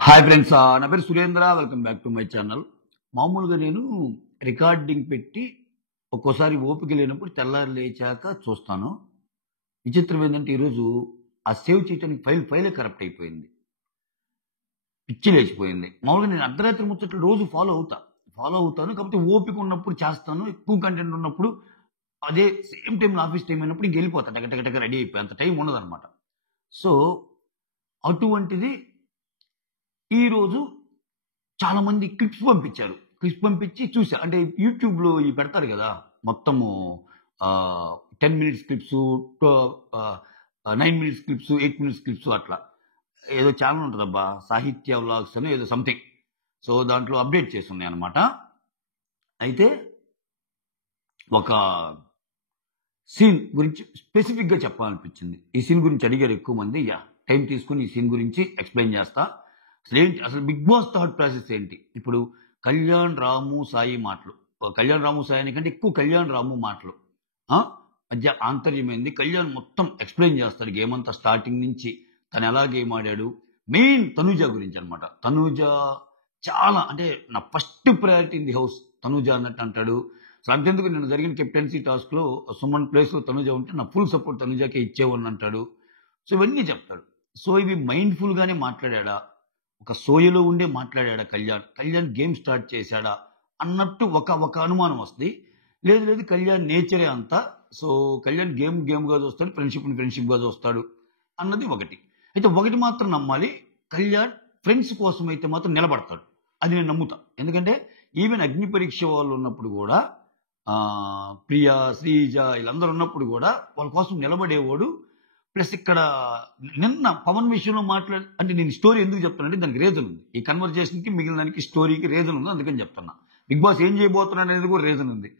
Hi friends, నా పేరు Surendra. Welcome back to my channel. మామూలుగా నేను రికార్డింగ్ పెట్టి ఒక్కోసారి ఓపిక లేనప్పుడు తెల్లారి లేచాక చూస్తాను. విచిత్రం ఏంటంటే ఈరోజు ఆ సేవ్ చేయడానికి ఫైలే కరప్ట్ అయిపోయింది. పిచ్చి లేచిపోయింది. మామూలుగా నేను అర్ధరాత్రి ముచ్చట్లు రోజు ఫాలో అవుతాను. కాకపోతే ఓపిక ఉన్నప్పుడు చేస్తాను. ఎక్కువ కంటెంట్ ఉన్నప్పుడు అదే సేమ్ టైంలో ఆఫీస్ టైం అయినప్పుడు ఇంకెళ్ళిపోతా. టక రెడీ అయిపోయి అంత టైం ఉండదన్నమాట. సో అటువంటిది ఈరోజు చాలామంది క్లిప్స్ పంపించారు. క్లిప్స్ పంపించి చూసా. అంటే యూట్యూబ్‌లో ఇవి పెడతారు గదా! మొత్తము 10 minutes clips, 9 minutes clips, 8 minutes clips అట్లా. ఏదో ఛానెల్ ఉంటదబ్బా! సాహిత్య వ్లాగ్స్ అనో ఏదో సంథింగ్. సో దాంట్లో అప్డేట్ చేసున్నాయన్నమాట. అయితే ఒక సీన్ గురించి స్పెసిఫిక్‌గా చెప్పాలనిపించింది. ఈ సీన్ గురించి అడిగారు ఎక్కువ మంది. టైం తీసుకొని ఈ సీన్ గురించి ఎక్స్‌ప్లెయిన్ చేస్తా. అసలు బిగ్ బాస్ థాట్ ప్రాసెస్ ఏంటి? ఇప్పుడు కళ్యాణ్, రాము, సాయి మాటలు. కళ్యాణ్, రాము, సాయి కంటే ఎక్కువ కళ్యాణ్, రాము మాటలు. ఆ! మధ్య ఆంతర్యమైంది. కళ్యాణ్ మొత్తం ఎక్స్‌ప్లెయిన్ చేస్తాడు గేమ్ అంతా స్టార్టింగ్ నుంచి. తను ఎలా గేమ్ ఆడాడు. మెయిన్ తనూజ గురించి అన్నమాట. తనూజ చాలా అంటే నా first priority in the house Tanuja అన్నట్టు అంటాడు. సో అంతెందుకు నిన్న జరిగిన కెప్టెన్సీ టాస్క్‌లో సుమన్ ప్లేస్‌లో తనూజ ఉంటే నా ఫుల్ సపోర్ట్ తనూజకే ఇచ్చేవాడిని అంటాడు. సో ఇవన్నీ చెప్తాడు. సో ఇవి మైండ్‌ఫుల్‌గానే మాట్లాడాడా? ఒక సోయలో ఉండే మాట్లాడాడా కళ్యాణ్? కళ్యాణ్ గేమ్ స్టార్ట్ చేశాడా? అన్నట్టు ఒక అనుమానం వస్తది. లేదు కళ్యాణ్ నేచరే అంతా. సో కళ్యాణ్ గేమ్‌గా చూస్తాడు. ఫ్రెండ్‌షిప్‌గా చూస్తాడు అన్నది ఒకటి. అయితే ఒకటి మాత్రం నమ్మాలి. కళ్యాణ్ ఫ్రెండ్స్ కోసం అయితే మాత్రం నిలబడతాడు. అది నేను నమ్ముతా. ఎందుకంటే ఈవెన్ అగ్ని పరీక్ష వాళ్ళు ఉన్నప్పుడు గూడా ప్రియ, శ్రీజ వీళ్ళందరూ ఉన్నప్పుడు గూడా వాళ్ళ కోసం నిలబడేవాడు. ప్లస్ ఇక్కడ నిన్న పవన్ విషయంలో అంటే నేను స్టోరీ ఎందుకు చెప్తానంటే దానికి రీజన్ ఉంది. ఈ కన్వర్జేషన్‌కి మిగిలిన దానికి స్టోరీకి రీజన్ ఉంది. అందుకని చెప్తున్నా. బిగ్ బాస్ ఏం చేయబోతున్నాడు అనేది కూడా రీజన్ ఉంది.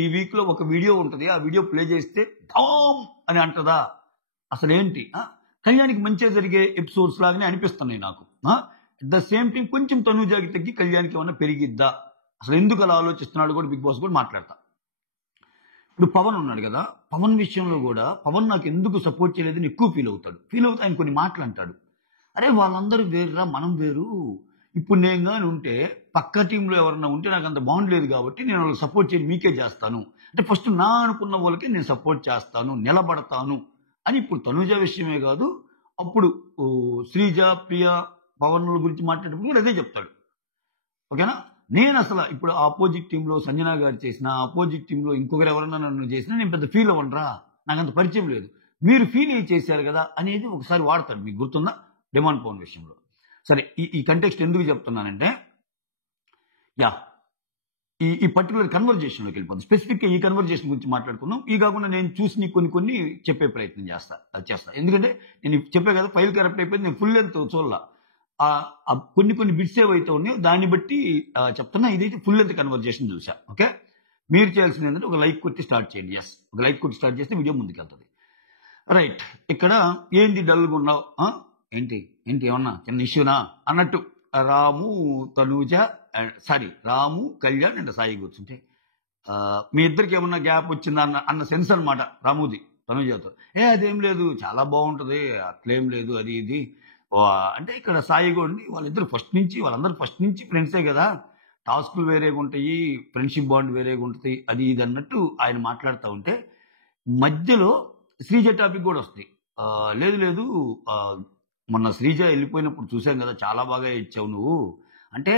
ఈ వీక్‌లో ఒక వీడియో ఉంటది. ఆ వీడియో ప్లే చేస్తే ధామ్ అని అంటదా? అసలేంటి? కళ్యాణ్‌కి మంచిగా జరిగే ఎపిసోడ్స్ లాగానే అనిపిస్తున్నాయి నాకు. అట్ ద సేమ్ టైమ్ కొంచెం తనూజాకి తగ్గి కళ్యాణ్‌కి ఏమన్నా పెరిగిద్దా? అసలు ఎందుకు అలా ఆలోచిస్తున్నాడు కూడా బిగ్ బాస్ కూడా మాట్లాడతా. ఇప్పుడు పవన్ ఉన్నాడు కదా! పవన్ విషయంలో గూడా పవన్ నాకు ఎందుకు సపోర్ట్ చేయలేదని ఎక్కువ ఫీల్ అవుతాడు. ఆయన కొన్ని మాటలు అంటాడు. అరే వాళ్ళందరూ వేరురా, మనం వేరు. ఇప్పుడు నేను గాని ఉంటే పక్క టీమ్‌లో ఎవరన్నా ఉంటే నాకు అంత బాండ్ లేదు కాబట్టి నేను వాళ్ళకి సపోర్ట్ చేయను, మీకే చేస్తాను. అంటే ఫస్ట్ నా అనుకున్న వాళ్ళకే నేను సపోర్ట్ చేస్తాను, నిలబడతాను అని ఇప్పుడు తనూజ విషయమే కాదు. అప్పుడు శ్రీజ, ప్రియ, పవన్‌ల గురించి మాట్లాడేటప్పుడు కూడా అదే చెప్తాడు. ఓకేనా? నేనసల ఇప్పుడు ఆపోజిట్ టీమ్‌లో సంజన గారు చేసినా, ఆపోజిట్ టీమ్‌లో ఇంకొకరు ఎవరన్నా నన్ను చేసినా నేను పెద్ద ఫీల్ అవ్వనురా. నాకంత పరిచయం లేదు. మీరు ఫీల్ అయ్యి చేశారు గదా! అనేది ఒకసారి వాడతాడు. మీకు గుర్తుందా? డిమాండ్ పవన్ విషయంలో. సరే ఈ కంటెక్స్ట్ ఎందుకు చెప్తున్నానంటే యాహ్! ఈ పర్టిక్యులర్ కన్వర్జేషన్‌లోకి వెళ్ళిపోదాం. స్పెసిఫిక్‌గా ఈ కన్వర్జేషన్ గురించి మాట్లాడుకుందాం. ఇవి కాకుండా నేను చూసినయి కొన్ని చెప్పే ప్రయత్నం చేస్తా. ఎందుకంటే నేను చెప్పా కదా! ఫైల్ కరప్ట్ అయిపోయింది. నేను ఫుల్ లెంత్ చూడలా. కొన్ని బిట్స్ ఏవైతే ఉన్నాయో దాన్ని బట్టి చెప్తున్నా. ఇదైతే ఫుల్ లెంత్ కన్వర్జేషన్ చూసా. ఓకే. మీరు చేయాల్సింది ఏంటంటే ఒక లైక్ కొట్టి స్టార్ట్ చేయండి. ఒక లైక్ కొట్టి స్టార్ట్ చేస్తే వీడియో ముందుకెళ్తది. రైట్. ఇక్కడ ఏంటి డల్‌గా ఉన్నావు? ఏంటి ఏమన్నా చిన్న ఇష్యూనా అన్నట్టు రాము, తనూజ రాము, కళ్యాణ్ అండ్ సాయి కూర్చుంటే మీ ఇద్దరికి ఏమన్నా గ్యాప్ వచ్చిందా అన్న సెన్స్ అనమాట రాముది తనూజతో. అదేం లేదు, చాలా బాగుంటది, అట్లేం లేదు, అది ఇది అంటే ఇక్కడ సాయి గోడిని వాళ్ళందరూ ఫస్ట్ నుంచి ఫ్రెండ్సే కదా! టాస్క్‌లు వేరేగా ఉంటాయి, ఫ్రెండ్‌షిప్ బాండ్ వేరేగా ఉంటది. అది ఇది అన్నట్టు ఆయన మాట్లాడుతా ఉంటే మధ్యలో శ్రీజ టాపిక్ కూడా వస్తది. లేదు మొన్న శ్రీజ ఎళ్ళిపోయినప్పుడు చూసాం కదా! చాలా బాగా ఏడ్చావు నువ్వు. అంటే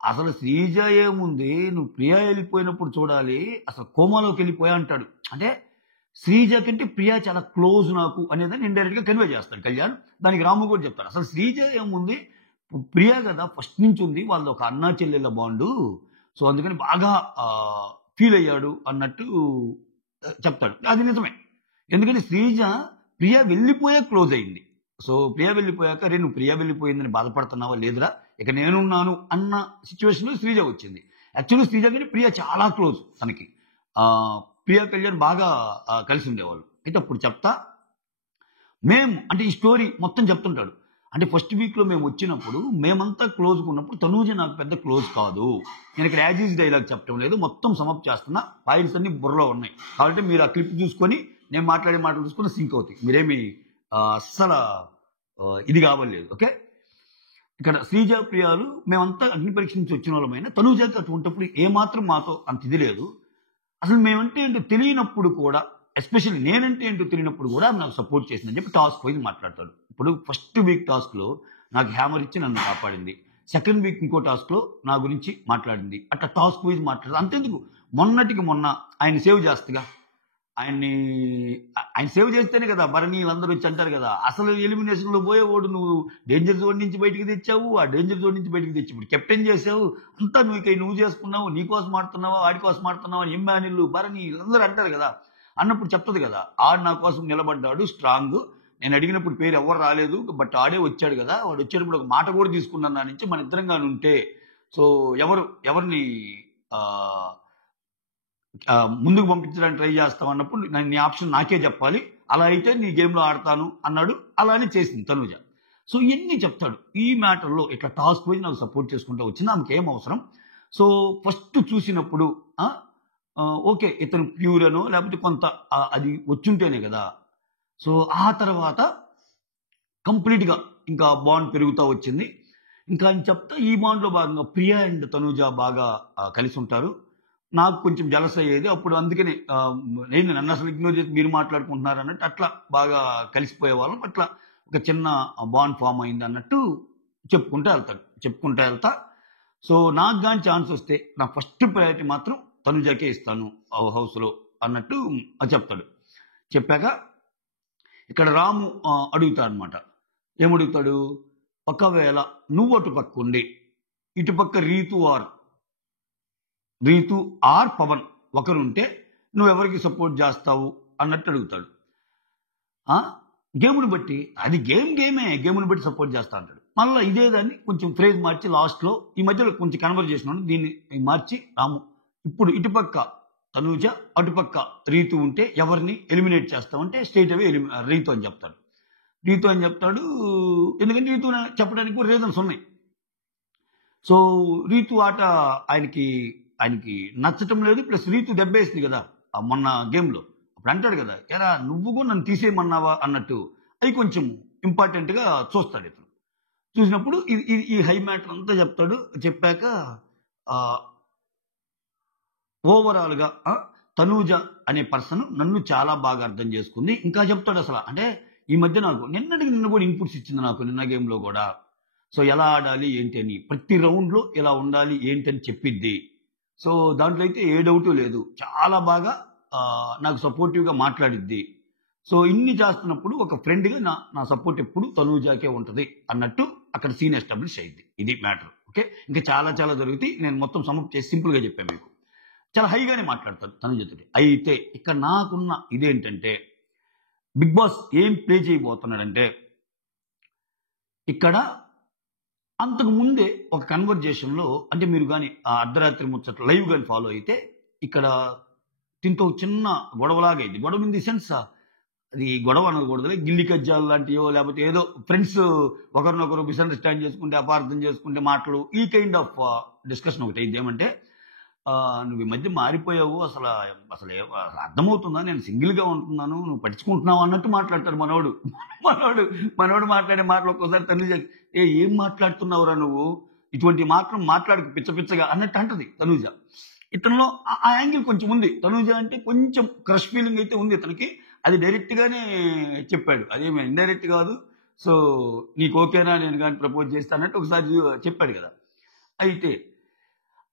అసలు శ్రీజ ఏముంది, నువ్వు ప్రియ ఎళ్ళిపోయినప్పుడు చూడాలి. అసలు కోమాలోకెళ్ళిపోయా అంటాడు. అంటే శ్రీజ కంటే ప్రియ చాలా క్లోజ్ నాకు అనేదాన్ని ఇండైరెక్ట్‌గా కన్వే చేస్తాడు కళ్యాణ్. దానికి రాము కూడా చెప్తాడు. అసలు శ్రీజ ఏముంది, ప్రియ కదా ఫస్ట్ నుంచి ఉంది. వాళ్ళది ఒక అన్నా చెల్లెళ్ళ బాండు. సో అందుకని బాగా ఫీల్ అయ్యాడు అన్నట్టు చెప్తాడు. అది నిజమే. ఎందుకంటే శ్రీజ ప్రియ వెళ్ళిపోయాక క్లోజ్ అయింది. సో ప్రియ వెళ్ళిపోయాక అరే నువ్వు ప్రియ వెళ్ళిపోయిందని బాధపడుతున్నావా? లేదురా, ఇక నేనున్నాను అన్న సిట్యుయేషన్‌లో శ్రీజ వచ్చింది. యాక్చువల్‌గా శ్రీజ కంటే ప్రియ చాలా క్లోజ్ తనకి. ప్రియ, కళ్యాణ్ బాగా కలిసి ఉండేవాళ్ళు. అయితే అప్పుడు చెప్తా అంటే ఈ స్టోరీ మొత్తం చెప్తుంటాడు. అంటే ఫస్ట్ వీక్‌లో మేమొచ్చినప్పుడు మేమంతా క్లోజ్‌గా ఉన్నప్పుడు తనూజ నాకు పెద్ద క్లోజ్ కాదు. నేను ఇక్కడ యాజ్ ఈజ్ డైలాగ్ చెప్పడం లేదు. మొత్తం సమప్ చేస్తున్నా. ఫైల్స్ అన్నీ బుర్రలో ఉన్నాయి. కాబట్టి మీరు ఆ క్లిప్ చూసుకొని నేను మాట్లాడే మాటలు చూసుకొని సింక్ అవుతాయి. మీరేమి అస్సల ఇది కావలేదు. ఓకే. ఇక్కడ శ్రీజ, ప్రియాలు మేమంతా అగ్ని పరీక్ష నుంచి వచ్చిన వాళ్ళమైనా తనూజకి అటువంటిప్పుడు ఏమాత్రం మాతో అంత ఇది లేదు. అసలు మేమంటే ఏంటో తెలియనప్పుడు కూడా, ఎస్పెషల్లీ నేనంటే ఏంటో తెలియనప్పుడు కూడా ఆమె నాకు సపోర్ట్ చేసిందని చెప్పి టాస్క్ వైజ్ మాట్లాడతాడు. ఇప్పుడు ఫస్ట్ వీక్ టాస్క్లో నాకు హ్యామర్ ఇచ్చి నన్ను కాపాడింది. సెకండ్ వీక్ ఇంకో టాస్క్లో నా గురించి మాట్లాడింది. అట్లా టాస్క్ వైజ్ మాట్లాడదు. అంతెందుకు, మొన్నటికి మొన్న ఆయన సేవ్ చేస్తగా, ఆయన సేవ్ చేస్తేనే కదా భరణి వీళ్ళందరూ వచ్చి అంటారు కదా, అసలు ఎలిమినేషన్లో పోయేవాడు నువ్వు డేంజర్ జోన్ నుంచి బయటికి తెచ్చావు, ఆ డేంజర్ జోన్ నుంచి బయటికి తెచ్చి ఇప్పుడు కెప్టెన్ చేసావు, అంతా నువ్వు చేసుకున్నావు, నీ కోసం ఆడుతున్నావా వాడి కోసం ఆడుతున్నావా అని ఎంబానిళ్ళు భరణి వీళ్ళందరూ అంటారు కదా. అన్నప్పుడు చెప్తుంది కదా, ఆడు నా కోసం నిలబడ్డాడు స్ట్రాంగ్, నేను అడిగినప్పుడు పేరు ఎవరు రాలేదు, బట్ ఆడే వచ్చాడు కదా, వాడు వచ్చేటప్పుడు ఒక మాట కూడా తీసుకున్నాను నా నుంచి, మన ఇద్దరంగా ఉంటే సో ఎవరిని ముందుకు పంపించడానికి ట్రై చేస్తాం అన్నప్పుడు నీ ఆప్షన్ నాకే చెప్పాలి, అలా అయితే నీ గేమ్లో ఆడతాను అన్నాడు. అలానే చేసింది తనూజ. సో ఇన్ని చెప్తాడు. ఈ మ్యాటర్లో ఇట్లా టాస్క్ వైజ్ నాకు సపోర్ట్ చేసుకుంటూ వచ్చింది. ఆమెకి ఏం అవసరం. సో ఫస్ట్ చూసినప్పుడు ఓకే ఇతను ప్యూర్ అనో లేకపోతే కొంత అది వచ్చుంటేనే కదా. సో ఆ తర్వాత కంప్లీట్గా ఇంకా బాండ్ పెరుగుతూ వచ్చింది. ఇంకా అని చెప్తా ఈ బాండ్లో భాగంగా ప్రియా అండ్ తనూజ బాగా కలిసి ఉంటారు. నాకు కొంచెం జలస్ అయ్యేది అప్పుడు, అందుకని నేను నన్ను అసలు ఇగ్నోర్ చేసి మీరు మాట్లాడుకుంటున్నారు అన్నట్టు అట్లా బాగా కలిసిపోయే వాళ్ళం. అట్లా ఒక చిన్న బాండ్ ఫామ్ అయింది అన్నట్టు చెప్పుకుంటూ వెళ్తా. సో నాకు కానీ ఛాన్స్ వస్తే నా ఫస్ట్ ప్రయారిటీ మాత్రం తనుజాకే ఇస్తాను హౌస్లో అన్నట్టు చెప్తాడు. చెప్పాక ఇక్కడ రాము అడుగుతాడు అనమాట. ఏమడుగుతాడు, ఒకవేళ నువ్వు అటుపక్క ఉండి ఇటుపక్క రీతు ఆర్ పవన్ ఒకరుంటే నువ్వెవరికి సపోర్ట్ చేస్తావు అన్నట్టు అడుగుతాడు. గేమ్ని బట్టి అది గేమ్ని బట్టి సపోర్ట్ చేస్తా అంటాడు. మళ్ళీ ఇదే దాన్ని కొంచెం ఫ్రేజ్ మార్చి లాస్ట్లో ఈ మధ్యలో కొంచెం కన్వర్జేషన్ దీన్ని మార్చి రాము ఇప్పుడు ఇటుపక్క తనూజ అటుపక్క రీతు ఉంటే ఎవరిని ఎలిమినేట్ చేస్తామంటే స్ట్రైట్ అవే రీతు అని చెప్తాడు. ఎందుకంటే రీతు చెప్పడానికి కూడా రీజన్స్ ఉన్నాయి. సో రీతు ఆట ఆయనకి నచ్చటం లేదు. ప్లస్ రీతు దెబ్బేసింది కదా మొన్న గేమ్లో. అప్పుడు అంటాడు కదా, ఎరా నువ్వు కూడా నన్ను తీసేయమన్నావా అన్నట్టు. అది కొంచెం ఇంపార్టెంట్గా చూస్తాడు ఇతను. చూసినప్పుడు ఈ హై మ్యాటర్ అంతా చెప్తాడు. చెప్పాక ఓవరాల్గా తనూజ అనే పర్సన్ నన్ను చాలా బాగా అర్థం చేసుకుంది. ఇంకా చెప్తాడు అసలు అంటే ఈ మధ్య నిన్న కూడా ఇన్పుట్స్ ఇచ్చింది నాకు నిన్న గేమ్లో కూడా. సో ఎలా ఆడాలి ఏంటి అని, ప్రతి రౌండ్లో ఎలా ఉండాలి ఏంటని చెప్పిద్ది. సో దాంట్లో అయితే ఏ డౌటు లేదు, చాలా బాగా నాకు సపోర్టివ్గా మాట్లాడిద్ది. సో ఇన్ని చేస్తున్నప్పుడు ఒక ఫ్రెండ్గా నా సపోర్ట్ ఎప్పుడు తనూజాకే ఉంటుంది అన్నట్టు అక్కడ సీన్ ఎస్టాబ్లిష్ అయింది. ఇది మ్యాటర్. ఓకే, ఇంకా చాలా చాలా జరుగుతాయి. నేను మొత్తం సమప్ చేసి సింపుల్గా చెప్పాను మీకు. చాలా హైగానే మాట్లాడతాడు తనుజతో. అయితే ఇక్కడ నాకున్న ఇదేంటంటే బిగ్ బాస్ ఏం ప్లే చేయబోతున్నాడంటే, ఇక్కడ అంతకు ముందే ఒక కన్వర్జేషన్లో అంటే మీరు కానీ అర్ధరాత్రి ముచ్చట్లు లైవ్ కానీ ఫాలో అయితే ఇక్కడ దీంతో చిన్న గొడవలాగా అయింది. గొడవ ఇన్ ది సెన్స్ అది గొడవ అనకూడదు, గిల్లి కజ్జాలు లాంటివో లేకపోతే ఏదో ఫ్రెండ్స్ ఒకరినొకరు మిస్అండర్స్టాండ్ చేసుకుంటే అపార్థం చేసుకుంటే మాటలు, ఈ కైండ్ ఆఫ్ డిస్కషన్ ఒకటి అయింది. ఏమంటే నువ్వు ఈ మధ్య మారిపోయావు, అసలు అర్థమవుతుందా, నేను సింగిల్గా ఉంటున్నాను, నువ్వు పట్టించుకుంటున్నావు అన్నట్టు మాట్లాడతాడు మనోడు మాట్లాడే మాటలు ఒక్కోసారి తల్లి ఏం మాట్లాడుతున్నావురా నువ్వు, ఇటువంటి మాట్లాడకు పిచ్చగా అన్నట్టు అంటది తనూజ. ఇతనిలో ఆ యాంగిల్ కొంచెం ఉంది. తనూజ అంటే కొంచెం క్రష్ ఫీలింగ్ అయితే ఉంది ఇతనికి. అది డైరెక్ట్గానే చెప్పాడు, అదేమి ఇండైరెక్ట్ కాదు. సో నీకు ఓకేనా నేను కానీ ప్రపోజ్ చేస్తా అన్నట్టు ఒకసారి చెప్పాడు కదా. అయితే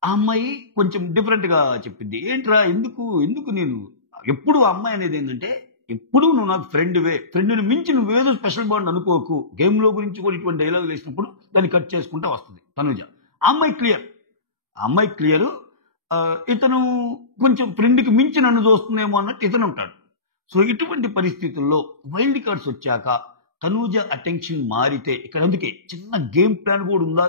ఆ అమ్మాయి కొంచెం డిఫరెంట్గా చెప్పింది. ఏంట్రా ఎందుకు నేను ఎప్పుడు ఆ అమ్మాయి అనేది ఏంటంటే, ఎప్పుడు నువ్వు నాకు ఫ్రెండ్ని మించి నువ్వేదో స్పెషల్ బాండ్ అనుకోకు, గేమ్లో గురించి కూడా ఇటువంటి డైలాగులు వేసినప్పుడు దాన్ని కట్ చేసుకుంటూ వస్తుంది తనూజ. ఆ అమ్మాయి క్లియర్. ఇతను కొంచెం ఫ్రెండ్కి మించి నన్ను చూస్తుందేమో అన్నట్టు ఇతను ఉంటాడు. సో ఇటువంటి పరిస్థితుల్లో వైల్డ్ కార్డ్స్ వచ్చాక తనూజ అటెన్షన్ మారితే ఇక్కడ అందుకే చిన్న గేమ్ ప్లాన్ కూడా ఉందా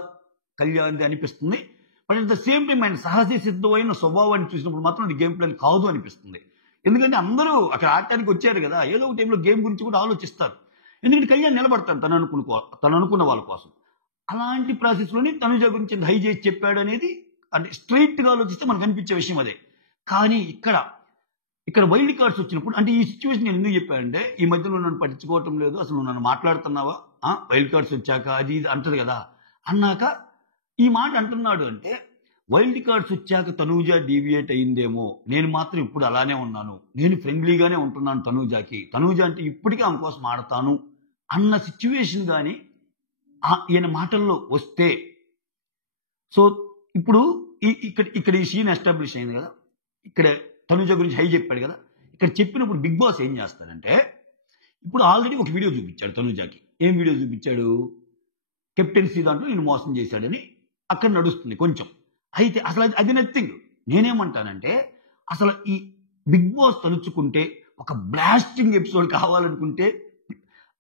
కళ్యాణ్ది అనిపిస్తుంది. But at the same time ఆయన సహజ సిద్ధమైన స్వభావాన్ని చూసినప్పుడు మాత్రం అది గేమ్ ప్లాన్ కాదు అనిపిస్తుంది. ఎందుకంటే అందరూ అక్కడ ఆడటానికి వచ్చారు కదా, ఏదో ఒక టైంలో గేమ్ గురించి కూడా ఆలోచిస్తారు. ఎందుకంటే కళ్యాణ్ నిలబడతాడు తను అనుకున్న వాళ్ళ కోసం. అలాంటి ప్రాసెస్లోనే తనుజ గురించి హై చేసి చెప్పాడు అనేది అంటే స్ట్రైట్గా ఆలోచిస్తే మనకు అనిపించే విషయం అదే. కానీ ఇక్కడ వైల్డ్ కార్డ్స్ వచ్చినప్పుడు అంటే ఈ సిచ్యువేషన్ నేను ఎందుకు చెప్పానంటే, ఈ మధ్యలో నన్ను పట్టించుకోవటం లేదు, అసలు నువ్వు నన్ను మాట్లాడుతున్నావా వైల్డ్ కార్డ్స్ వచ్చాక అది ఇది అంటది కదా. అన్నాక ఈ మాట అంటున్నాడు అంటే వైల్డ్ కార్డ్స్ వచ్చాక తనూజ డీవియేట్ అయిందేమో, నేను మాత్రం ఇప్పుడు అలానే ఉన్నాను, నేను ఫ్రెండ్లీగానే ఉంటున్నాను తనూజాకి, తనూజ అంటే ఇప్పటికీ ఆమె కోసం ఆడతాను అన్న సిచ్యువేషన్ కానీ ఈయన మాటల్లో వస్తే, సో ఇప్పుడు ఇక్కడ ఈ సీన్ ఎస్టాబ్లిష్ అయింది కదా, ఇక్కడ తనూజ గురించి హై చెప్పాడు కదా, ఇక్కడ చెప్పినప్పుడు బిగ్ బాస్ ఏం చేస్తారంటే ఇప్పుడు ఆల్రెడీ ఒక వీడియో చూపించాడు తనూజాకి. ఏం వీడియో చూపించాడు? కెప్టెన్సీ దాంట్లో నేను మోసం చేశాడని అక్కడ నడుస్తుంది కొంచెం. అయితే అసలు అది నథింగ్. నేనేమంటానంటే అసలు ఈ బిగ్ బాస్ తలుచుకుంటే ఒక బ్లాస్టింగ్ ఎపిసోడ్ కావాలనుకుంటే,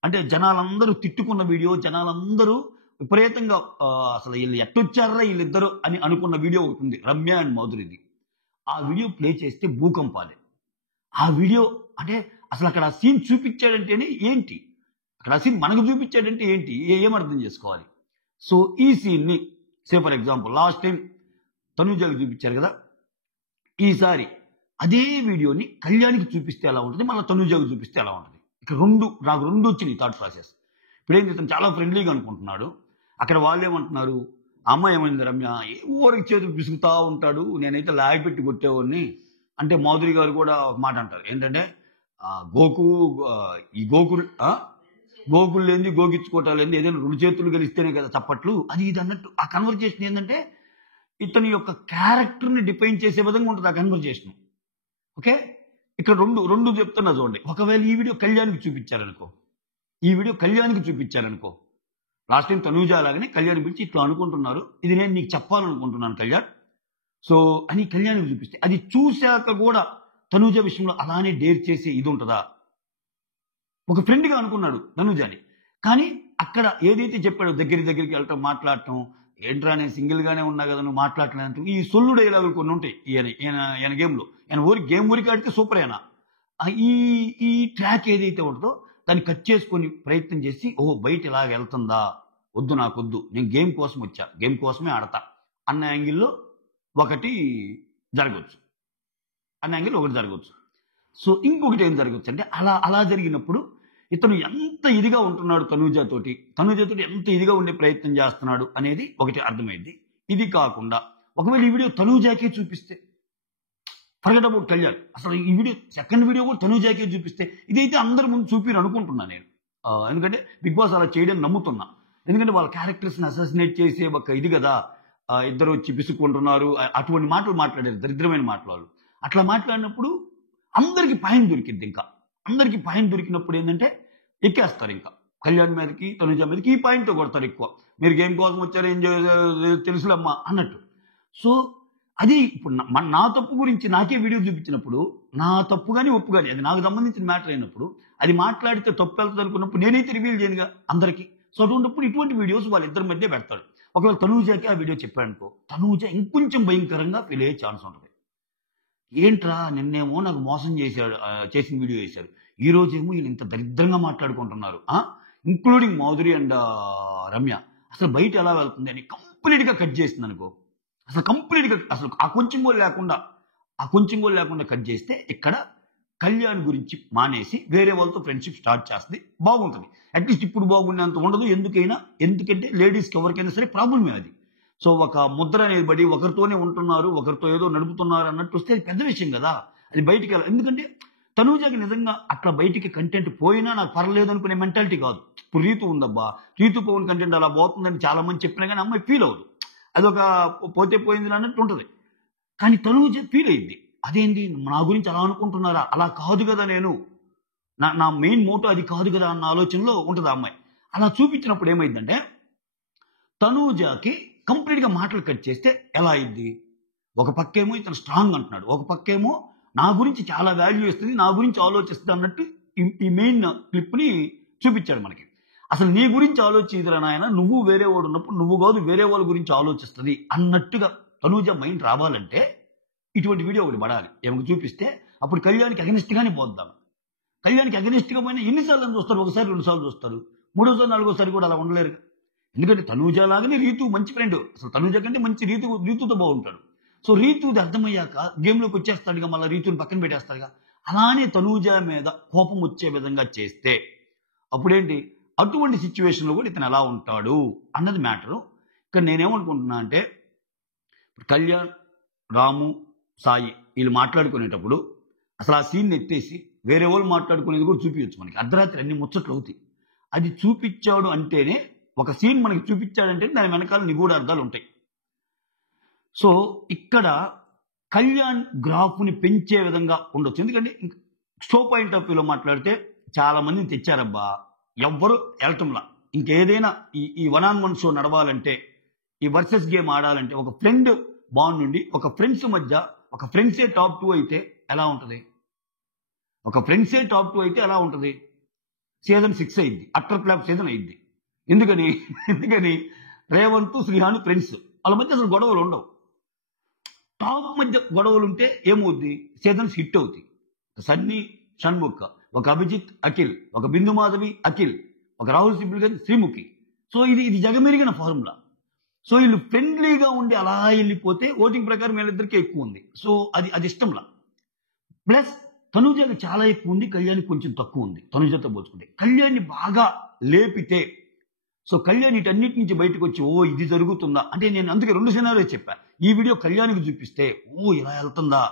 అంటే జనాలందరూ తిట్టుకున్న వీడియో, జనాలందరూ విపరీతంగా అసలు వీళ్ళు ఎట్టొచ్చారా వీళ్ళిద్దరు అని అనుకున్న వీడియో ఒకటి ఉంది, రమ్య అండ్ మాధురిది. ఆ వీడియో ప్లే చేస్తే భూకంపాలే. ఆ వీడియో అంటే అసలు అక్కడ ఆ సీన్ చూపించాడంటేనే ఏంటి, అక్కడ ఆ సీన్ మనకు చూపించాడంటే ఏంటి, ఏమర్థం చేసుకోవాలి? సో ఈ సీన్ని ఫర్ ఎగ్జాంపుల్ లాస్ట్ టైం తనూజాకి చూపించారు కదా, ఈసారి అదే వీడియోని కళ్యాణ్కి చూపిస్తే ఎలా ఉంటుంది, మళ్ళీ తనూజాకి చూపిస్తే ఎలా ఉంటుంది? ఇక్కడ నాకు రెండు వచ్చినాయి థాట్ ప్రాసెస్. ఇప్పుడేం చేస్తాను, చాలా ఫ్రెండ్లీగా అనుకుంటున్నాడు, అక్కడ వాళ్ళు ఏమంటున్నారు, అమ్మాయి ఏమైంది రమ్య ఊరికి చేతులు పిసుకుతా ఉంటాడు, నేనైతే లాగి పెట్టి కొట్టేవాడిని అంటే మాధురి గారు కూడా ఒక మాట అంటారు ఏంటంటే ఈ గోకులు లేని గోకిచ్చుకోవటాలు ఏంది, ఏదైనా రెండు చేతులు గెలిస్తేనే కదా చప్పట్లు, అది ఇది అన్నట్టు. ఆ కన్వర్జేషన్ ఏంటంటే ఇతని యొక్క క్యారెక్టర్ని డిఫైన్ చేసే విధంగా ఉంటుంది ఆ కన్వర్జేషన్. ఓకే, ఇక్కడ రెండు చెప్తున్నా చూడండి. ఒకవేళ ఈ వీడియో కళ్యాణ్కి చూపించారనుకో, లాస్ట్ టైం తనూజ అలాగనే కళ్యాణ్ గురించి ఇట్లా అనుకుంటున్నారు, ఇది నేను నీకు చెప్పాలనుకుంటున్నాను కళ్యాణ్, సో అని కళ్యాణ్కి చూపిస్తే, అది చూశాక కూడా తనూజ విషయంలో అలానే డేర్ చేసే ఇది ఉంటుందా? ఒక ఫ్రెండ్గా అనుకున్నాడు తనూజాని, కానీ అక్కడ ఏదైతే చెప్పాడో దగ్గరికి వెళ్ళటం, మాట్లాడటం, ఏంట్రా నేను సింగిల్గానే ఉన్నా కదా నువ్వు మాట్లాడలేదంటూ ఈ సొల్లు డైలాగులు కొన్ని ఉంటాయి ఈయన గేమ్లో. గేమ్ ఊరికి ఆడితే సూపర్ అయినా ఈ ట్రాక్ ఏదైతే ఉంటుందో దాన్ని కట్ చేసుకొని ప్రయత్నం చేసి, బయట ఇలాగ వెళ్తుందా, వద్దు నాకొద్దు, నేను గేమ్ కోసం వచ్చా, గేమ్ కోసమే ఆడతా అన్న యాంగిల్లో ఒకటి జరగవచ్చు. సో ఇంకొకటి ఏం జరగవచ్చు అంటే అలా జరిగినప్పుడు ఇతను ఎంత ఇదిగా ఉంటున్నాడు తనూజతోటి ఎంత ఇదిగా ఉండే ప్రయత్నం చేస్తున్నాడు అనేది ఒకటి అర్థమైంది. ఇది కాకుండా ఒకవేళ ఈ వీడియో తనూజాకే చూపిస్తే, ఫర్గెట్ అబౌట్ కళ్యాణ్, అసలు ఈ వీడియో సెకండ్ వీడియో కూడా తనూజాకే చూపిస్తే, ఇదైతే అందరి ముందు చూపిరు అనుకుంటున్నా నేను. ఎందుకంటే బిగ్ బాస్ అలా చేయడం నమ్ముతున్నా. ఎందుకంటే వాళ్ళ క్యారెక్టర్స్ని అసాసినేట్ చేసే ఒక ఇది కదా, ఇద్దరు వచ్చి పిసుక్కుంటున్నారు అటువంటి మాటలు మాట్లాడారు, దరిద్రమైన మాటలు. అట్లా మాట్లాడినప్పుడు అందరికి పాయింట్ దొరికింది. అందరికి పాయింట్ దొరికినప్పుడు ఏంటంటే ఎక్కేస్తారు ఇంకా కళ్యాణ్ మీదకి, తనుజ మీదకి ఈ పాయింట్తో కొడతారు ఎక్కువ. మీరు గేమ్ కోసం వచ్చారు, ఏం తెలుసులమ్మా అన్నట్టు. సో అది ఇప్పుడు నా తప్పు గురించి నాకే వీడియో చూపించినప్పుడు, నా తప్పు కానీ ఒప్పు కానీ అది నాకు సంబంధించిన మ్యాటర్ అయినప్పుడు, అది మాట్లాడితే తప్పు వెళ్తుంది అనుకున్నప్పుడు నేనైతే రివీల్ చేయనుగా అందరికీ. సో అటువంటిప్పుడు ఇటువంటి వీడియోస్ వాళ్ళిద్దరి మధ్య పెడతాడు. ఒకవేళ తనూజాకి ఆ వీడియో చెప్పాడనుకో, తనూజ ఇంకొంచెం భయంకరంగా ఫీల్ అయ్యే ఛాన్స్ ఉంటుంది. ఏంట్రా నిన్నేమో నాకు మోసం చేసిన వీడియో చేశారు, ఈ రోజేమో వీళ్ళు ఇంత దరిద్రంగా మాట్లాడుకుంటున్నారు, ఇంక్లూడింగ్ మాధురి అండ్ రమ్య, అసలు బయట ఎలా వెళ్తుంది అని కంప్లీట్గా కట్ చేస్తుంది అనుకో. అసలు కంప్లీట్గా అసలు ఆ కొంచెం కూడా లేకుండా కట్ చేస్తే ఇక్కడ కళ్యాణ్ గురించి మానేసి వేరే వాళ్ళతో ఫ్రెండ్షిప్ స్టార్ట్ చేస్తుంది, బాగుంటుంది. అట్లీస్ట్ ఇప్పుడు బాగుండేంత ఉండదు. ఎందుకంటే లేడీస్కి ఎవరికైనా సరే ప్రాబ్లమే అది. సో ఒక ముద్ర అనేది పడి ఒకరితోనే ఉంటున్నారు, ఒకరితో ఏదో నడుపుతున్నారు అన్నట్టు వస్తే అది పెద్ద విషయం కదా, అది బయటికి వెళ్ళాలి. ఎందుకంటే తనూజకి నిజంగా అట్లా బయటికి కంటెంట్ పోయినా నాకు పర్లేదు అనుకునే మెంటాలిటీ కాదు. ఇప్పుడు రీతు ఉందబ్బా, రీతు పవన్ కంటెంట్ అలా పోతుందని చాలా మంది చెప్పినా కానీ అమ్మాయి ఫీల్ అవ్వదు, అదొక పోతే పోయింది అన్నట్టు ఉంటుంది. కానీ తనూజ ఫీల్ అయింది, అదేంటి నా గురించి అలా అనుకుంటున్నారా, అలా కాదు కదా, నా మెయిన్ మోటో అది కాదు కదా అన్న ఆలోచనలో ఉంటుంది ఆ అమ్మాయి. అలా చూపించినప్పుడు ఏమైందంటే తనూజకి కంప్లీట్గా మాటలు కట్ చేస్తే ఎలా అయింది, ఒక పక్కేమో ఇతను స్ట్రాంగ్ అంటున్నాడు, ఒక పక్కేమో నా గురించి చాలా వాల్యూ ఇస్తుంది, నా గురించి ఆలోచిస్తుంది అన్నట్టు ఈ మెయిన్ క్లిప్ని చూపించాడు మనకి. అసలు నీ గురించి ఆలోచించరా నాయన, నువ్వు వేరే వాడు ఉన్నప్పుడు నువ్వు కాదు వేరే వాళ్ళ గురించి ఆలోచిస్తుంది అన్నట్టుగా తనూజ మైండ్ రావాలంటే ఇటువంటి వీడియో ఒకటి పడాలి, ఏమైనా చూపిస్తే అప్పుడు కళ్యాణ్కి అగనిస్ట్గానే పోద్దాం. కళ్యాణ్కి అగనిస్ట్గా పోయినా ఎన్నిసార్లు చూస్తారు, ఒకసారి 2 సార్లు చూస్తారు, 3వసారి 4వసారి కూడా అలా ఉండలేరు. ఎందుకంటే తనూజ లాగానే రీతు మంచి ఫ్రెండ్, అసలు తనూజ కంటే మంచి రీతుతో బాగుంటాడు. సో రీతుది అర్థమయ్యాక గేమ్లోకి వచ్చేస్తాడుగా, మళ్ళీ రీతుని పక్కన పెట్టేస్తాడుగా. అలానే తనూజ మీద కోపం వచ్చే విధంగా చేస్తే అప్పుడేంటి, అటువంటి సిచ్యువేషన్లో కూడా ఇతను ఎలా ఉంటాడు అన్నది మ్యాటరు. కానీ నేనేమనుకుంటున్నా అంటే ఇప్పుడు కళ్యాణ్, రాము, సాయి వీళ్ళు మాట్లాడుకునేటప్పుడు అసలు ఆ సీన్ ఎత్తేసి వేరే వాళ్ళు మాట్లాడుకునేది కూడా చూపించచ్చు. మనకి అర్ధరాత్రి అన్ని ముచ్చట్లు అవుతాయి. అది చూపించాడు అంటేనే, ఒక సీన్ మనకి చూపించాడంటే దాని వెనకాల నిగూఢ అర్థాలు ఉంటాయి. సో ఇక్కడ కళ్యాణ్ గ్రాఫ్ని పెంచే విధంగా ఉండొచ్చు. ఎందుకంటే షో పాయింట్ ఆఫ్ వ్యూలో మాట్లాడితే చాలా మందిని తెచ్చారబ్బా, ఎవ్వరు వెళ్ళటంలా. ఇంకేదైనా ఈ 1-on-1 షో నడవాలంటే, ఈ వర్సెస్ గేమ్ ఆడాలంటే ఒక ఫ్రెండ్ బాండ్ నుండి, ఒక ఫ్రెండ్స్ మధ్య, ఒక ఫ్రెండ్సే టాప్ 2 అయితే ఎలా ఉంటుంది? ఒక ఫ్రెండ్సే టాప్ 2 అయితే ఎలా ఉంటుంది? సీజన్ 6 అయింది, అట్టర్ ఫ్లాప్ సీజన్ అయింది. ఎందుకని రేవంత్, శ్రీహాన్ ఫ్రెండ్స్, వాళ్ళ మధ్య అసలు గొడవలు ఉండవు. టాప్ మధ్య గొడవలు ఉంటే ఏమవుద్ది? సీజన్స్ హిట్ అవుతాయి. సన్నీ, షణ్ముఖ్, ఒక అభిజిత్, అఖిల్, ఒక బిందు మాధవి, అఖిల్, ఒక రాహుల్ సిబ్లిగంజ్, శ్రీముఖి. సో ఇది జగమెరిగిన ఫార్ములా. సో వీళ్ళు ఫ్రెండ్లీగా ఉండి అలా వెళ్ళిపోతే ఓటింగ్ ప్రకారం వీళ్ళిద్దరికీ ఎక్కువ ఉంది. సో అది ఇష్టంలా. ప్లస్ తనుజకి చాలా ఎక్కువ ఉంది, కళ్యాణ్కి కొంచెం తక్కువ ఉంది. తనుజతో పోల్చుకుంటే కళ్యాణ్ని బాగా లేపితే, సో కళ్యాణ్ ఇటన్నిటి నుంచి బయటకు వచ్చి ఇది జరుగుతుందా అంటే, నేను అందుకే 2 సినారియో చెప్పా. ఈ వీడియో కళ్యాణ్కి చూపిస్తే ఇలా వెళ్తుందా,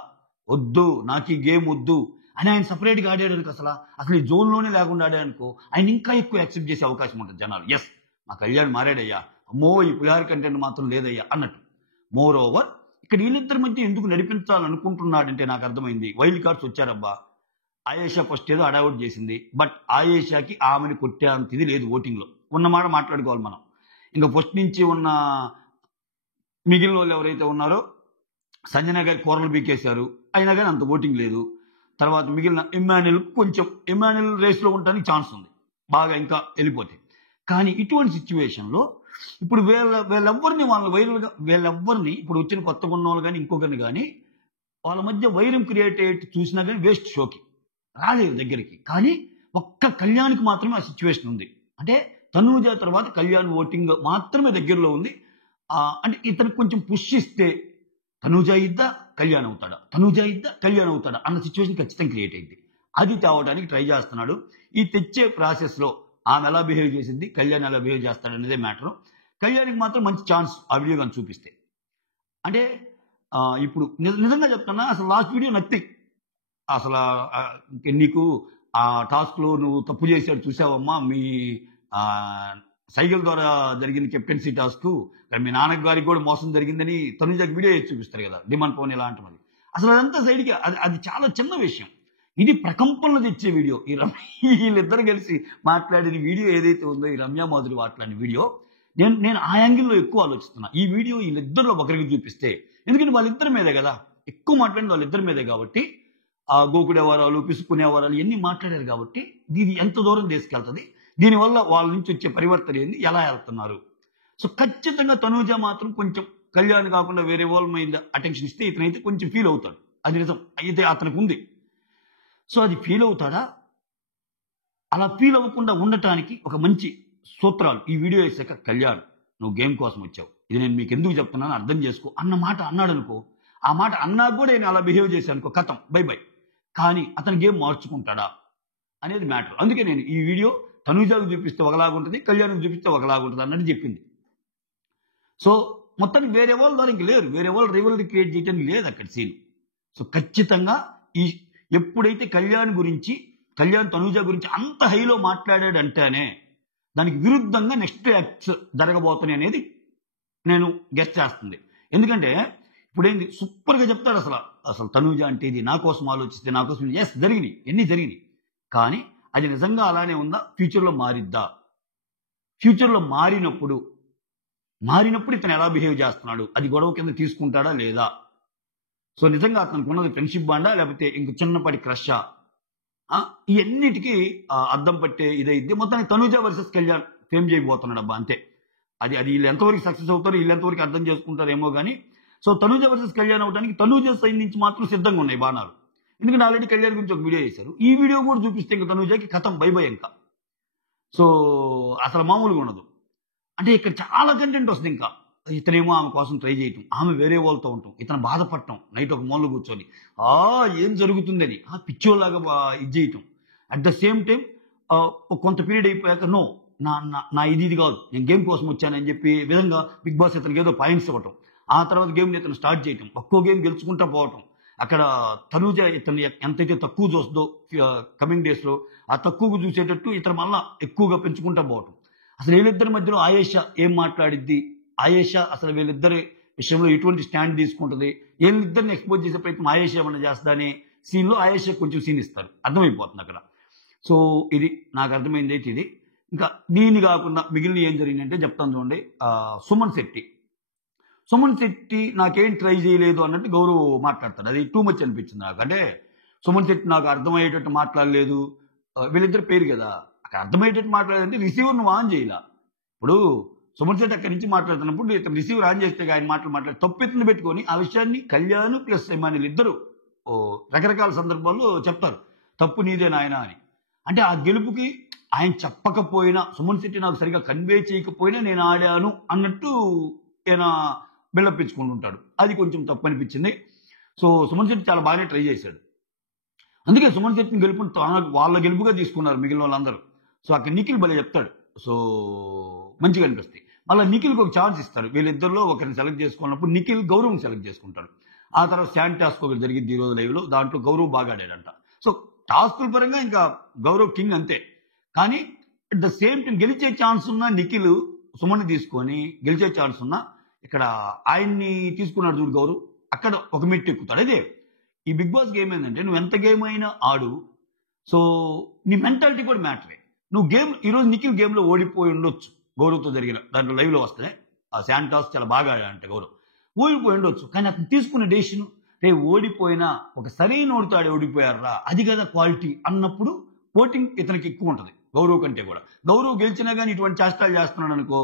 వద్దు నాకు ఈ గేమ్ వద్దు అని ఆయన సపరేట్గా ఆడాడనుకో, అసలు ఈ జోన్లోనే లేకుండా ఆడాడనుకో, ఆయన ఇంకా ఎక్కువ యాక్సెప్ట్ చేసే అవకాశం ఉంటుంది జనాలు. ఎస్, మా కళ్యాణ్ మారాడయ్యా, అమ్మో ఈ పులిహార కంటెంట్ మాత్రం లేదయ్యా అన్నట్టు. మోర్ ఓవర్ ఇక్కడ వీళ్ళిద్దరి మధ్య ఎందుకు నడిపించాలనుకుంటున్నాడంటే నాకు అర్థమైంది. వైల్డ్ కార్డ్స్ వచ్చారబ్బా. ఆయేషా ఫస్ట్ ఏదో అడావుట్ చేసింది, బట్ ఆయేషాకి ఆమెను కొట్టేంత ఇది లేదు ఓటింగ్లో. ఉన్నమాట మాట్లాడుకోవాలి మనం. ఇంకా ఫస్ట్ నుంచి ఉన్న మిగిలిన వాళ్ళు ఎవరైతే ఉన్నారో, సంజన గారి కూరలు బీకేశారు, అయినా కానీ అంత ఓటింగ్ లేదు. తర్వాత మిగిలిన ఇమ్మాన్యుల్ రేస్లో ఉండడానికి ఛాన్స్ ఉంది బాగా, ఇంకా వెళ్ళిపోతే. కానీ ఇటువంటి సిచ్యువేషన్లో ఇప్పుడు వీళ్ళెవ్వరిని ఇప్పుడు వచ్చిన కొత్తగా ఉన్న వాళ్ళు కానీ ఇంకొకరిని కానీ వాళ్ళ మధ్య వైరం క్రియేట్ అయ్యేట్టు చూసినా కానీ వేస్ట్, షోకి రాలేదు దగ్గరికి. కానీ ఒక్క కళ్యాణ్కి మాత్రమే ఆ సిచ్యువేషన్ ఉంది. అంటే తనూజ తర్వాత కళ్యాణ్ ఓటింగ్ మాత్రమే దగ్గరలో ఉంది. అంటే ఇతనికి కొంచెం పుష్ ఇస్తే తనూజ ఇద్దా కళ్యాణ్ అవుతాడా, తనూజ ఇద్దా కళ్యాణ్ అవుతాడా అన్న సిచ్యువేషన్ ఖచ్చితంగా క్రియేట్ అయింది. అది తేవడానికి ట్రై చేస్తున్నాడు. ఈ తెచ్చే ప్రాసెస్లో ఆమె ఎలా బిహేవ్ చేసింది, కళ్యాణ్ ఎలా బిహేవ్ చేస్తాడు అనేదే మ్యాటర్. కళ్యాణ్కి మాత్రం మంచి ఛాన్స్ ఆ వీడియో కానీ చూపిస్తే. అంటే ఇప్పుడు నిజంగా చెప్తున్నా, అసలు లాస్ట్ వీడియో నథింగ్. అసలు నీకు ఆ టాస్క్లో నువ్వు తప్పు చేశాడు చూసావమ్మా, మీ సైకిల్ ద్వారా జరిగిన కెప్టెన్సీ టాస్క్, మీ నాన్నగారికి కూడా మోసం జరిగిందని తనుజకి వీడియో వేసి చూపిస్తారు కదా, డిమాండ్ పవన్ ఎలా అంటున్నది. అసలు అదంతా సైడ్కి, అది చాలా చిన్న విషయం. ఇది ప్రకంపనలు తెచ్చే వీడియో. వీళ్ళిద్దరు కలిసి మాట్లాడిన వీడియో ఏదైతే ఉందో, ఈ రమ్య మాధురి మాట్లాడిన వీడియో, నేను ఆ యాంగిల్లో ఎక్కువ ఆలోచిస్తున్నా. ఈ వీడియో వీళ్ళిద్దరిలో ఒకరికి చూపిస్తే, ఎందుకంటే వాళ్ళిద్దరి మీదే కదా ఎక్కువ మాట్లాడింది, వాళ్ళిద్దరి మీదే కాబట్టి, ఆ గోకుడేవారాలు, పిసుకునేవారాలు ఇవన్నీ మాట్లాడారు కాబట్టి, దీన్ని ఎంత దూరం తీసుకెళ్తుంది, దీనివల్ల వాళ్ళ నుంచి వచ్చే పరివర్తన ఏంది, ఎలా వెళ్తున్నారు. సో ఖచ్చితంగా తనూజ మాత్రం కొంచెం కళ్యాణ్ కాకుండా వేరే వాళ్ళ మీద అటెన్షన్ ఇస్తే ఇతనైతే కొంచెం ఫీల్ అవుతాడు. అది నిజం, అయితే అతనికి ఉంది. సో అది ఫీల్ అవుతాడా? అలా ఫీల్ అవ్వకుండా ఉండటానికి ఒక మంచి సూత్రాలు ఈ వీడియో వేసాక, కళ్యాణ్ నువ్వు గేమ్ కోసం వచ్చావు, ఇది నేను మీకు ఎందుకు చెప్తున్నాను అర్థం చేసుకో అన్న మాట అన్నాడు అనుకో, ఆ మాట అన్నా కూడా నేను అలా బిహేవ్ చేశాను అనుకో, కథం బై బై. కానీ అతను గేమ్ మార్చుకుంటాడా అనేది మ్యాటర్. అందుకే నేను ఈ వీడియో తనూజకు చూపిస్తే ఒకలాగుంటుంది, కళ్యాణ్కి చూపిస్తే ఒకలాగుంటుంది అన్నట్టు చెప్పింది. సో మొత్తానికి వేరే వాళ్ళ ద్వారా ఇంక లేరు, వేరే వాళ్ళు రివల్రీ క్రియేట్ చేయడానికి లేదు అక్కడ సీన్. సో ఖచ్చితంగా ఎప్పుడైతే కళ్యాణ్ తనూజ గురించి అంత హైలో మాట్లాడాడంటేనే దానికి విరుద్ధంగా నెక్స్ట్ యాక్ట్స్ జరగబోతున్నాయి అనేది నేను గెస్ట్ చేస్తుంది. ఎందుకంటే ఇప్పుడేంది సూపర్గా చెప్తాడు, అసలు తనూజ అంటే ఇది నా కోసం ఆలోచిస్తే, నా కోసం ఎస్ జరిగినాయి, ఎన్ని జరిగినాయి. కానీ అది నిజంగా అలానే ఉందా, ఫ్యూచర్లో మారిద్దా, ఫ్యూచర్లో మారినప్పుడు ఇతను ఎలా బిహేవ్ చేస్తున్నాడు, అది గొడవ కింద తీసుకుంటాడా లేదా. సో నిజంగా అతనికి ఉన్నది ఫ్రెండ్షిప్ బాండా, లేకపోతే ఇంక చిన్నపాటి క్రషా, ఇవన్నిటికీ అద్దం పట్టే ఇదైద్ది. మొత్తానికి తనూజ వర్సెస్ కళ్యాణ్ ఫేమ్ చేయబోతున్నాడు అబ్బా, అంతే. అది వీళ్ళు ఎంతవరకు సక్సెస్ అవుతారు, వీళ్ళు ఎంతవరకు అర్థం చేసుకుంటారేమో కానీ. సో తనూజ వర్సెస్ కళ్యాణ్ అవడానికి తనూజ సైడ్ నుంచి మాత్రం సిద్ధంగా ఉన్నాయి బాణాలు. ఎందుకంటే ఆల్రెడీ కళ్యాణ్ గురించి ఒక వీడియో చేశారు, ఈ వీడియో కూడా చూపిస్తే ఇంకా తనూజకి కథం బై బై ఇంకా. సో అసలు మామూలుగా ఉండదు. అంటే ఇక్కడ చాలా కంటెంట్ వస్తుంది. ఇంకా ఇతనేమో ఆమె కోసం ట్రై చేయటం, ఆమె వేరే వాళ్ళతో ఉండటం, ఇతను బాధపడటం, నైట్ ఒక మూలలో కూర్చొని ఏం జరుగుతుందని పిచ్చోలాగా ఇది చేయటం. అట్ ద సేమ్ టైం కొంత పీరియడ్ అయిపోయాక నో నా నా నా ఇది కాదు, నేను గేమ్ కోసం వచ్చానని చెప్పి విధంగా బిగ్ బాస్ ఇతనికి ఏదో పాయింట్స్ ఇవ్వటం, ఆ తర్వాత గేమ్ని ఇతను స్టార్ట్ చేయటం, ఒక్కో గేమ్ గెలుచుకుంటా పోవటం, అక్కడ తనూజ ఇతను ఎంతైతే తక్కువ చూస్తుందో కమింగ్ డేస్లో ఆ తక్కువగా చూసేటట్టు ఇతను మళ్ళా ఎక్కువగా పెంచుకుంటా పోవటం. అసలు వీళ్ళిద్దరి మధ్యలో ఆయేషా ఏం మాట్లాడిద్ది, ఆయేషా అసలు వీళ్ళిద్దరి విషయంలో ఎటువంటి స్టాండ్ తీసుకుంటుంది, వీళ్ళిద్దరిని ఎక్స్పోజ్ చేసే ప్రయత్నం ఆయేషా ఏమన్నా చేస్తా అనే సీన్లో ఆయేషా కొంచెం సీన్ ఇస్తారు, అర్థమైపోతుంది అక్కడ. సో ఇది నాకు అర్థమైంది అయితే ఇది. ఇంకా దీన్ని కాకుండా మిగిలిన ఏం జరిగిందంటే చెప్తాను చూడండి. సుమన్ శెట్టి నాకేం ట్రై చేయలేదు అన్నట్టు గౌరవ్ మాట్లాడతాడు. అది టూ మచ్ అనిపించింది నాకు. అంటే సుమన్ శెట్టి నాకు అర్థమయ్యేటట్టు మాట్లాడలేదు, వీళ్ళిద్దరు పేరు కదా, అక్కడ అర్థమయ్యేటట్టు మాట్లాడాలంటే రిసీవర్ నువ్వు ఆన్ చేయాల. ఇప్పుడు సుమన్ శెట్టి అక్కడి నుంచి మాట్లాడుతున్నప్పుడు ఇతను రిసీవర్ ఆన్ చేస్తే ఆయన మాట్లాడి తప్పెత్తున పెట్టుకొని ఆ విషయాన్ని కళ్యాణ్ ప్లస్ ఇమానుయల్ ఇద్దరు రకరకాల సందర్భాల్లో చెప్తారు, తప్పు నీదే నాయన అని. అంటే ఆ గెలుపుకి ఆయన చెప్పకపోయినా, సుమన్ శెట్టి నాకు సరిగా కన్వే చేయకపోయినా నేను ఆడాను అన్నట్టు ఈయన బిల్డప్ ఇచ్చుకుంటుంటాడు. అది కొంచెం తప్పు అనిపించింది. సో సుమన్ శెట్టి చాలా బాగానే ట్రై చేశాడు. అందుకే సుమన్ శెట్టిని గెలుపుని వాళ్ళ గెలుపుగా తీసుకున్నారు మిగిలిన వాళ్ళందరూ. సో అక్కడ నిఖిల్ భలే చెప్తాడు, సో మంచిగా అనిపిస్తాయి. మళ్ళీ నిఖిల్కి ఒక ఛాన్స్ ఇస్తారు, వీళ్ళిద్దరిలో ఒకరిని సెలెక్ట్ చేసుకున్నప్పుడు నిఖిల్ గౌరవ్ని సెలెక్ట్ చేసుకుంటాడు. ఆ తర్వాత శాండ్ టాస్క్ ఒకటి జరిగింది ఈరోజు లైవ్లో, దాంట్లో గౌరవ్ బాగా ఆడాడంట. సో టాస్కుల పరంగా ఇంకా గౌరవ్ కింగ్ అంతే. కానీ అట్ ద సేమ్ టైం గెలిచే ఛాన్స్ ఉన్న నిఖిల్ సుమన్ని తీసుకొని గెలిచే ఛాన్స్ ఉన్నా ఇక్కడ ఆయన్ని తీసుకున్నాడు చూడు గౌరవ్, అక్కడ ఒక మెట్టు ఎక్కుతాడు. అదే ఈ బిగ్ బాస్ గేమ్ ఏంటంటే నువ్వు ఎంత గేమ్ అయినా ఆడు, సో నీ మెంటాలిటీ కూడా మ్యాటరే. నువ్వు గేమ్ ఈరోజు నిఖిల్ గేమ్లో ఓడిపోయి ఉండొచ్చు, గౌరవ్తో జరిగిన దాంట్లో లైవ్లో వస్తే ఆ శాండ్ టాస్క్ చాలా బాగా ఆడాడంటే గౌరవ్ ఓడిపోయి ఉండొచ్చు. కానీ అతను తీసుకున్న డెసిషన్ రే ఓడిపోయినా ఒక సరైన ఓడితో ఓడిపోయారా, అది కదా క్వాలిటీ అన్నప్పుడు ఓటింగ్ ఇతనికి ఎక్కువ ఉంటుంది గౌరవ్ కంటే కూడా. గౌరవ్ గెలిచినా కానీ ఇటువంటి చేష్టాలు చేస్తున్నాడు అనుకో,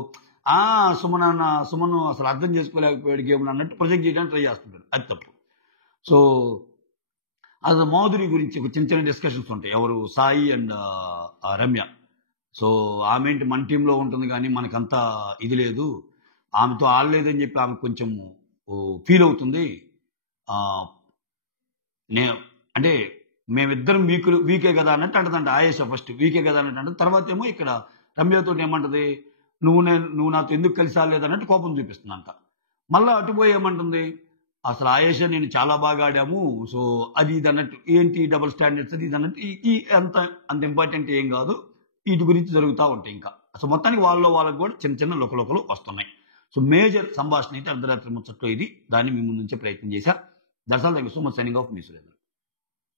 సుమన్ అసలు అర్థం చేసుకోలేకపోయాడు గేమ్లో అన్నట్టు ప్రొజెక్ట్ చేయడానికి ట్రై చేస్తుంటాడు, అది తప్పు. సో అది మాధురి గురించి ఒక చిన్న చిన్న డిస్కషన్స్ ఉంటాయి, ఎవరు సాయి అండ్ రమ్య. సో ఆమె ఏంటి మన టీంలో ఉంటుంది కానీ మనకంతా ఇది లేదు, ఆమెతో ఆడలేదని చెప్పి ఆమె కొంచెం ఫీల్ అవుతుంది. అంటే మేమిద్దరం వీకే కదా అన్నట్టు అంటదంట ఆయేషా. ఫస్ట్ వీకే కదా అన్నట్టు అంటే, తర్వాత ఏమో ఇక్కడ రమ్యతో ఏమంటది, నువ్వు నాతో ఎందుకు కలిసి ఆడలేదు అన్నట్టు కోపం చూపిస్తుందంట. మళ్ళీ అటుపోయి ఏమంటుంది, అసలు ఆయేషా నేను చాలా బాగా ఆడాము, సో అది ఇది అన్నట్టు, ఏంటి డబుల్ స్టాండర్డ్స్ అది ఇది అన్నట్టు, ఈ అంత ఇంపార్టెంట్ ఏం కాదు, వీటి గురించి జరుగుతూ ఉంటాయి. ఇంకా సో మొత్తానికి వాళ్ళకు కూడా చిన్న చిన్న లోకలు వస్తున్నాయి. సో మేజర్ సంభాషణ అయితే అర్ధరాత్రి ముచ్చట్లో ఇది, దాన్ని మీ ముందు నుంచే ప్రయత్నం చేశా. That's all. Thank you so much. Signing off me Surendra.